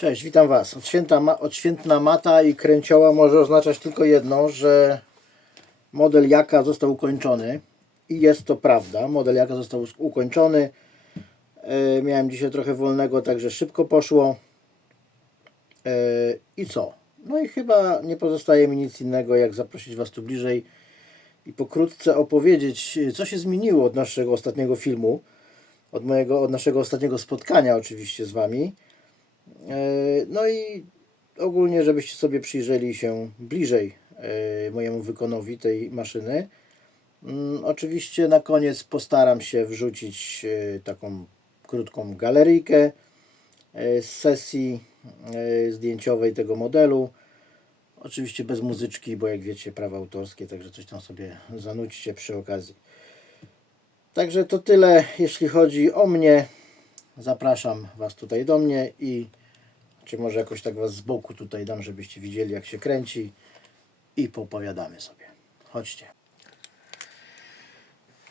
Cześć, witam Was. Odświętna, odświętna mata i kręcioła może oznaczać tylko jedno, że model Jaka został ukończony i jest to prawda. Model Jaka został ukończony. E, miałem dzisiaj trochę wolnego, także szybko poszło. E, I co? No i chyba nie pozostaje mi nic innego, jak zaprosić Was tu bliżej i pokrótce opowiedzieć, co się zmieniło od naszego ostatniego filmu, od, mojego, od naszego ostatniego spotkania oczywiście z Wami. E, No i ogólnie, żebyście sobie przyjrzeli się bliżej e, mojemu wykonowi tej maszyny. Mm, Oczywiście na koniec postaram się wrzucić e, taką krótką galeryjkę z sesji zdjęciowej tego modelu. Oczywiście bez muzyczki, bo jak wiecie, prawa autorskie, także coś tam sobie zanućcie przy okazji. Także to tyle, jeśli chodzi o mnie. Zapraszam Was tutaj do mnie i czy może jakoś tak Was z boku tutaj dam, żebyście widzieli jak się kręci i popowiadamy sobie. Chodźcie.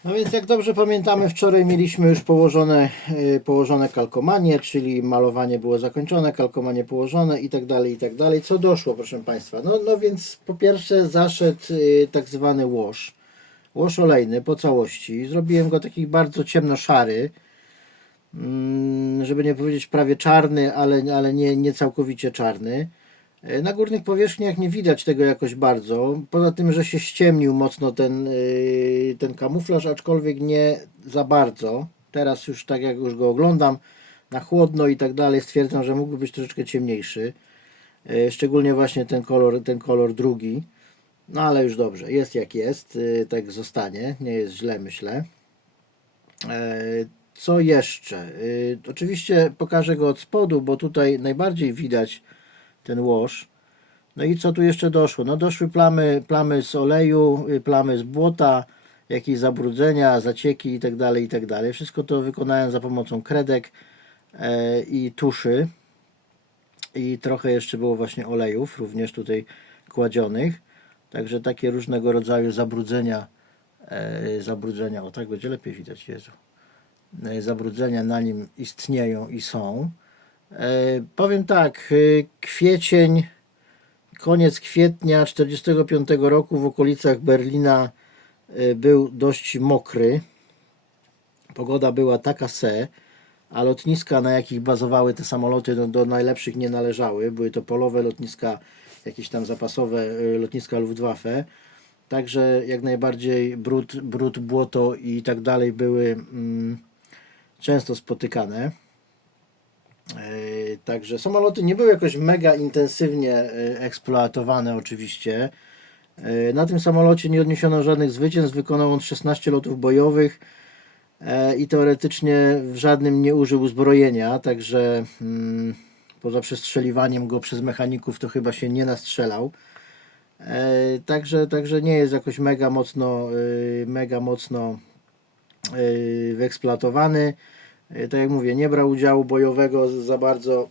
No więc jak dobrze pamiętamy, wczoraj mieliśmy już położone, yy, położone kalkomanie, czyli malowanie było zakończone, kalkomanie położone i tak dalej, i tak dalej. Co doszło, proszę Państwa? No, no więc po pierwsze zaszedł yy, tak zwany wash. Wash olejny po całości. Zrobiłem go taki bardzo ciemno-szary. Mm, żeby nie powiedzieć prawie czarny, ale, ale nie, nie całkowicie czarny. E, Na górnych powierzchniach nie widać tego jakoś bardzo, poza tym, że się ściemnił mocno ten, yy, ten kamuflaż, aczkolwiek nie za bardzo. Teraz już tak jak już go oglądam na chłodno i tak dalej, stwierdzam, że mógłby być troszeczkę ciemniejszy. E, Szczególnie właśnie ten kolor, ten kolor drugi. No ale już dobrze, jest jak jest, yy, tak zostanie, nie jest źle myślę. Co jeszcze? Y, Oczywiście pokażę go od spodu, bo tutaj najbardziej widać ten wash. No i co tu jeszcze doszło? No doszły plamy, plamy z oleju, y, plamy z błota, jakieś zabrudzenia, zacieki itd., itd. Wszystko to wykonałem za pomocą kredek e, i tuszy. I trochę jeszcze było właśnie olejów, również tutaj kładzionych. Także takie różnego rodzaju zabrudzenia, e, zabrudzenia, o tak będzie lepiej widać, Jezu zabrudzenia na nim istnieją i są. E, powiem tak, e, kwiecień, koniec kwietnia 1945 roku w okolicach Berlina e, był dość mokry. Pogoda była taka se, a lotniska, na jakich bazowały te samoloty, no, do najlepszych nie należały. Były to polowe lotniska, jakieś tam zapasowe e, lotniska Luftwaffe. Także jak najbardziej brud, brud błoto i tak dalej były mm, często spotykane. E, Także samoloty nie były jakoś mega intensywnie e, eksploatowane oczywiście. E, Na tym samolocie nie odniesiono żadnych zwycięstw, wykonał on 16 lotów bojowych i teoretycznie w żadnym nie użył uzbrojenia, także mm, poza przestrzeliwaniem go przez mechaników to chyba się nie nastrzelał. Także, także nie jest jakoś mega mocno, mega mocno wyeksploatowany. E, Tak jak mówię, nie brał udziału bojowego za bardzo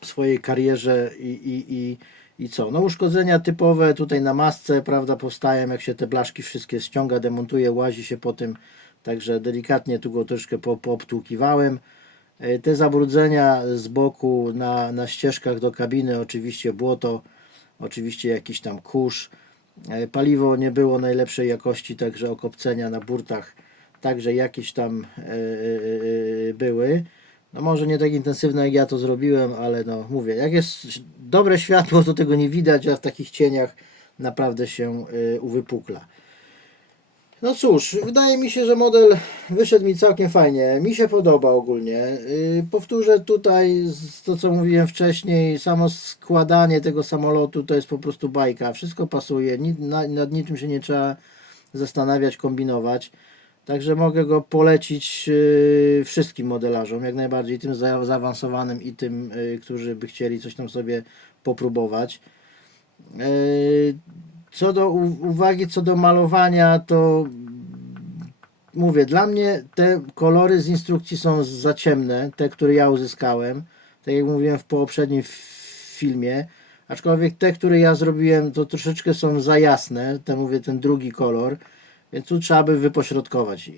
w swojej karierze i, i, i, i co? No uszkodzenia typowe tutaj na masce, prawda, powstają jak się te blaszki wszystkie ściąga, demontuje, łazi się po tym, także delikatnie tu go troszkę po, poobtłukiwałem. E, Te zabrudzenia z boku na, na ścieżkach do kabiny, oczywiście błoto, oczywiście jakiś tam kurz. Paliwo nie było najlepszej jakości, także okopcenia na burtach także jakieś tam e, e, e, były. No może nie tak intensywne jak ja to zrobiłem, ale no mówię, jak jest dobre światło, to tego nie widać, a w takich cieniach naprawdę się uwypukla. No cóż, wydaje mi się, że model wyszedł mi całkiem fajnie. Mi się podoba ogólnie. Yy, Powtórzę tutaj to, co mówiłem wcześniej. Samo składanie tego samolotu to jest po prostu bajka. Wszystko pasuje. Nad niczym się nie trzeba zastanawiać, kombinować. Także mogę go polecić yy, wszystkim modelarzom, jak najbardziej tym za- zaawansowanym i tym, yy, którzy by chcieli coś tam sobie popróbować. Yy, Co do uwagi, co do malowania, to mówię, dla mnie te kolory z instrukcji są za ciemne, te, które ja uzyskałem, tak jak mówiłem w poprzednim filmie, aczkolwiek te, które ja zrobiłem, to troszeczkę są za jasne, ten mówię, ten drugi kolor, więc tu trzeba by wypośrodkować.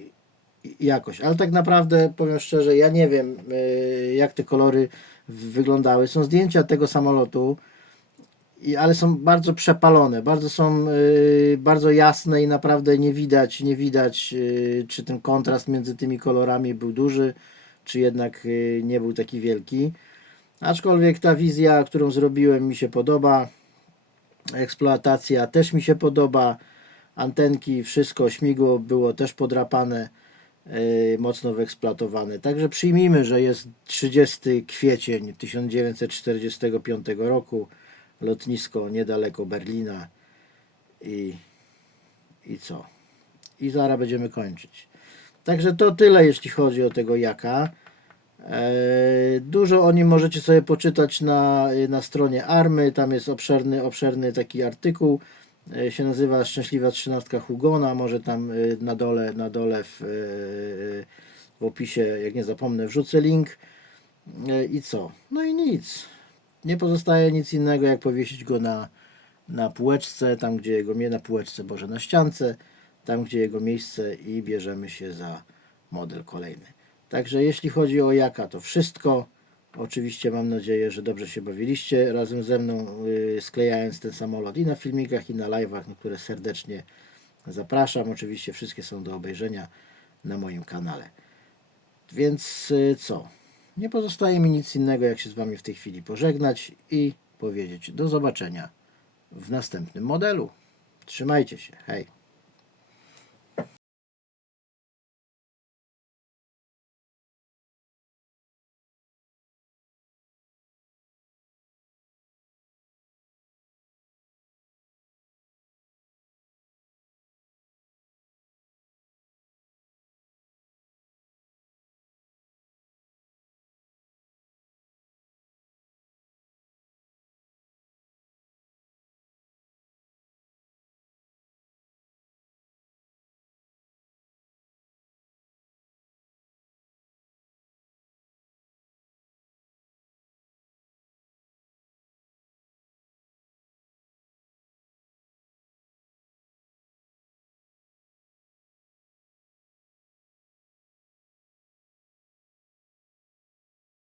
jakość. Ale tak naprawdę powiem szczerze, ja nie wiem y, jak te kolory wyglądały. Są zdjęcia tego samolotu, ale są bardzo przepalone, bardzo są y, bardzo jasne i naprawdę nie widać, nie widać y, czy ten kontrast między tymi kolorami był duży, czy jednak nie był taki wielki. Aczkolwiek ta wizja, którą zrobiłem mi się podoba. Eksploatacja też mi się podoba. Antenki, wszystko, śmigło było też podrapane, yy, mocno wyeksploatowane. Także przyjmijmy, że jest 30 kwiecień 1945 roku. Lotnisko niedaleko Berlina. I, i co? I zaraz będziemy kończyć. Także to tyle, jeśli chodzi o tego jaka. E, Dużo o nim możecie sobie poczytać na, na stronie Army. Tam jest obszerny, obszerny taki artykuł. E, Się nazywa Szczęśliwa trzynastka Hugona. Może tam e, na dole, na dole w, e, w opisie, jak nie zapomnę, wrzucę link. I co? No i nic. Nie pozostaje nic innego, jak powiesić go na, na półeczce, tam gdzie jego mie na półeczce, boże, na ściance, tam gdzie jego miejsce i bierzemy się za model kolejny. Także jeśli chodzi o jaka, to wszystko. Oczywiście mam nadzieję, że dobrze się bawiliście razem ze mną, yy, sklejając ten samolot i na filmikach, i na live'ach, na które serdecznie zapraszam. Oczywiście wszystkie są do obejrzenia na moim kanale. Więc yy, co? Nie pozostaje mi nic innego, jak się z Wami w tej chwili pożegnać i powiedzieć do zobaczenia w następnym modelu. Trzymajcie się. Hej.